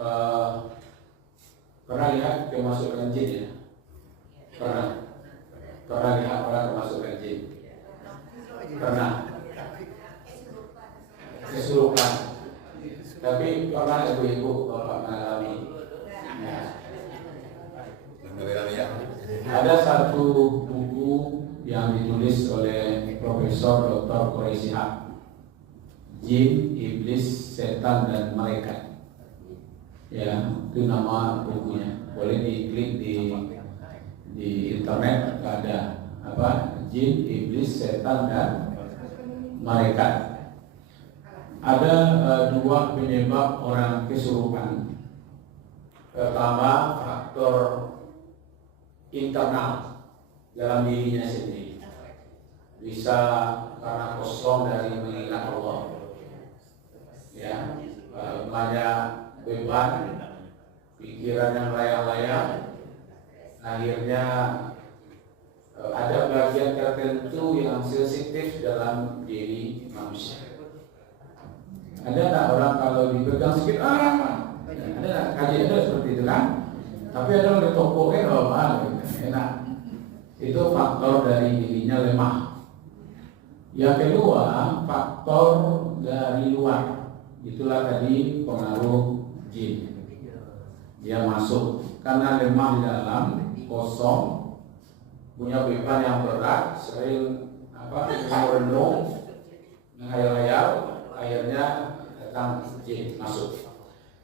eh, pernah lihat kemasukan jin ya? Pernah lihat orang kemasukan jin? Pernah? Kesurupan. Tapi pernah ibu-ibu bapak mengalami? Ya. Ada satu buku yang ditulis oleh Profesor Dr. Quraisy Shihab, Jin, Iblis, Setan dan Malaikat. Ya, itu nama bukunya. Boleh diklik di internet, ada apa? Jin, Iblis, Setan dan Malaikat. Ada dua penyebab orang kesurupan. Pertama, faktor internal dalam dirinya sendiri, bisa karena kosong dari mengingat Allah, ya, banyak beban, pikiran yang layang-layang, akhirnya ada bagian tertentu yang sensitif dalam diri manusia. Ada tak orang kalau dipegang sedikit ada kajian ada seperti itu kan? Tapi ada yang ditopoknya enak. Itu faktor dari dirinya lemah. Yang kedua, faktor dari luar. Itulah tadi pengaruh jin. Dia masuk karena lemah di dalam, kosong, punya beban yang berat, sering merenung, menghayal-hayal, akhirnya datang jin masuk.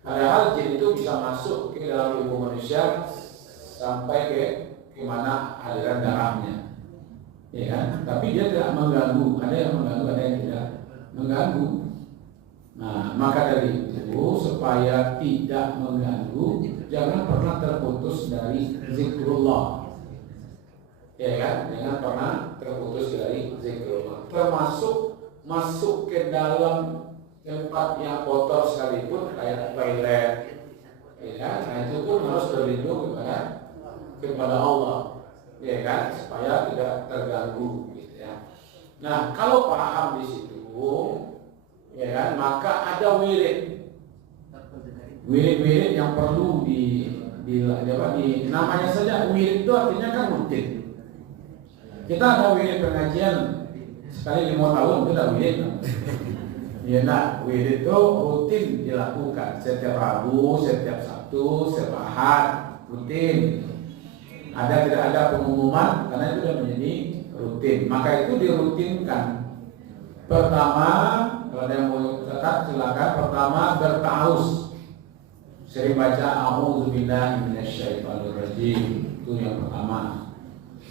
Padahal jin itu bisa masuk ke dalam tubuh manusia sampai ke mana aliran darahnya, ya kan? Tapi dia tidak mengganggu. Ada yang mengganggu, ada yang tidak mengganggu. Nah, maka dari itu supaya tidak mengganggu, jangan pernah terputus dari zikrullah, ya kan? Jangan pernah terputus dari zikrullah. Termasuk masuk ke dalam tempat yang kotor sekalipun kayak toilet, ya kan? Nah itu pun harus berlindung kepada Allah, ya kan? Supaya tidak terganggu, gitu ya. Nah kalau paham di situ, ya kan? Maka ada wirid yang perlu di namanya saja wirid itu artinya kan rutin. Kita ada wirid pengajian sekali 5 tahun itu ada wirid. Ya, nah, wirid itu rutin dilakukan setiap Rabu, setiap Sabtu, setiap Ahad, rutin. Ada tidak ada pengumuman karena itu sudah menjadi rutin. Maka itu dirutinkan. Pertama, kalau ada yang mau catat silakan. Pertama, bertaus. Sering baca A'udzubillahi minasyaitonirrajim. Itu yang pertama.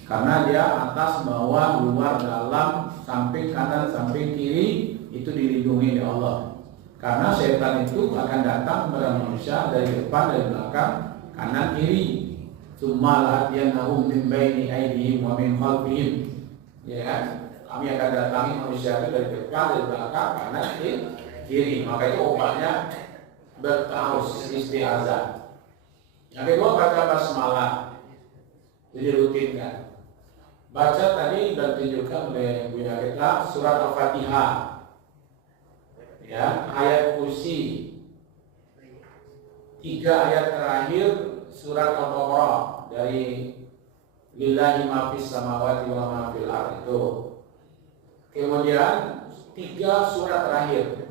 Karena dia atas, bawah, luar, dalam, samping kanan, samping kiri itu dilindungi oleh Allah. Karena setan itu akan datang kepada manusia dari depan, dari belakang, kanan, kiri. Tsumma la'atiyannahum min baini aydihim wa min khalfihim. Ya, kami akan datangi manusia itu dari depan, dari belakang, kanan, kiri. Maka itu obatnya bertaus, isti'azah. Yang kedua, baca basmalah. Itu dirutinkan. Baca tadi dan tunjukkan oleh Buya kita surat Al-Fatihah, ya, ayat kursi, 3 ayat terakhir surat Al-Baqarah dari lillahi ma fis samawati wa ma fil ardh itu. Kemudian 3 surat terakhir,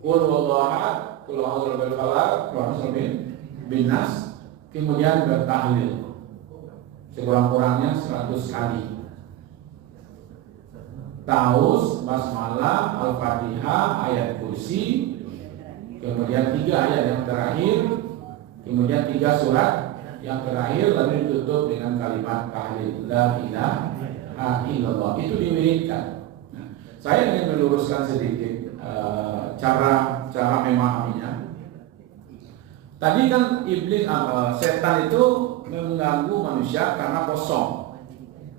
Qul huwallahu ahad, Qul a'udzu birabbil falaq, Qul a'udzu birabbin nas. Kemudian bertahlil sekurang-kurangnya 100 kali. Taus, basmalah, Al-Fatihah, ayat kursi, kemudian 3 ayat yang terakhir, kemudian 3 surat yang terakhir, lalu ditutup dengan kalimat tahlil la ilaha illallah. Itu diwiridkan. Nah, saya ingin meluruskan sedikit cara memahaminya. Tadi kan iblis, setan itu mengganggu manusia karena kosong.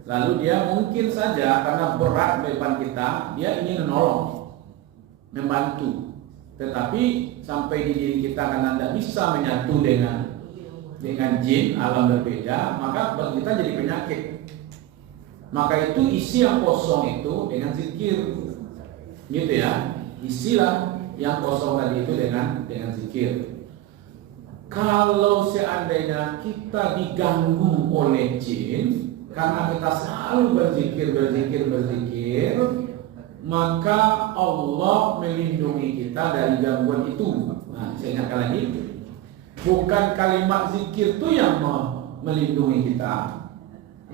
Lalu dia mungkin saja karena berat beban kita, dia ingin menolong, membantu. Tetapi sampai di diri kita karena tidak bisa menyatu dengan jin alam berbeda, maka kita jadi penyakit. Maka itu isi yang kosong itu dengan zikir, gitu ya. Isilah yang kosong tadi itu dengan zikir. berzikir. Kalau seandainya kita diganggu oleh jin karena kita selalu berzikir, maka Allah melindungi kita dari gangguan itu. Nah, saya ingatkan lagi, bukan kalimat zikir itu yang melindungi kita,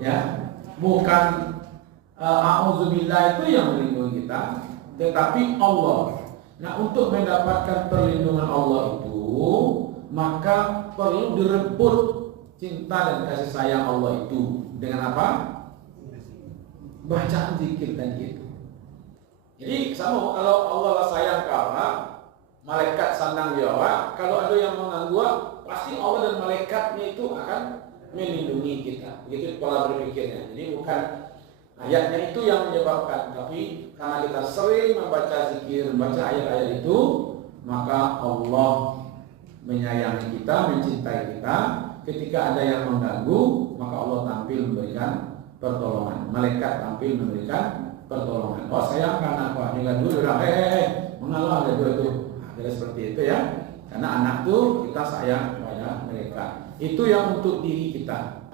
ya, bukan a'udzubillah itu yang melindungi kita, tetapi Allah. Nah, untuk mendapatkan perlindungan Allah itu, maka perlu direbut cinta dan kasih sayang Allah itu dengan apa? Bacaan zikir tadi itu. Jadi sama kalau Allah sayang karena malaikat sandang jawab, kalau ada yang mengganggu, pasti Allah dan malaikatnya itu akan melindungi kita. Begitu pola berpikirnya. Jadi bukan ayatnya itu yang menyebabkan, tapi karena kita sering membaca zikir, membaca ayat-ayat itu, maka Allah menyayangi kita, mencintai kita. Ketika ada yang mengganggu, maka Allah tampil memberikan pertolongan. Malaikat tampil memberikan pertolongan. Oh, sayang karena apa? Dengan dulu bilang, mengalah ada itu. Nah, jadi seperti itu ya. Karena anak tuh kita sayang kepada mereka. Itu yang untuk diri kita.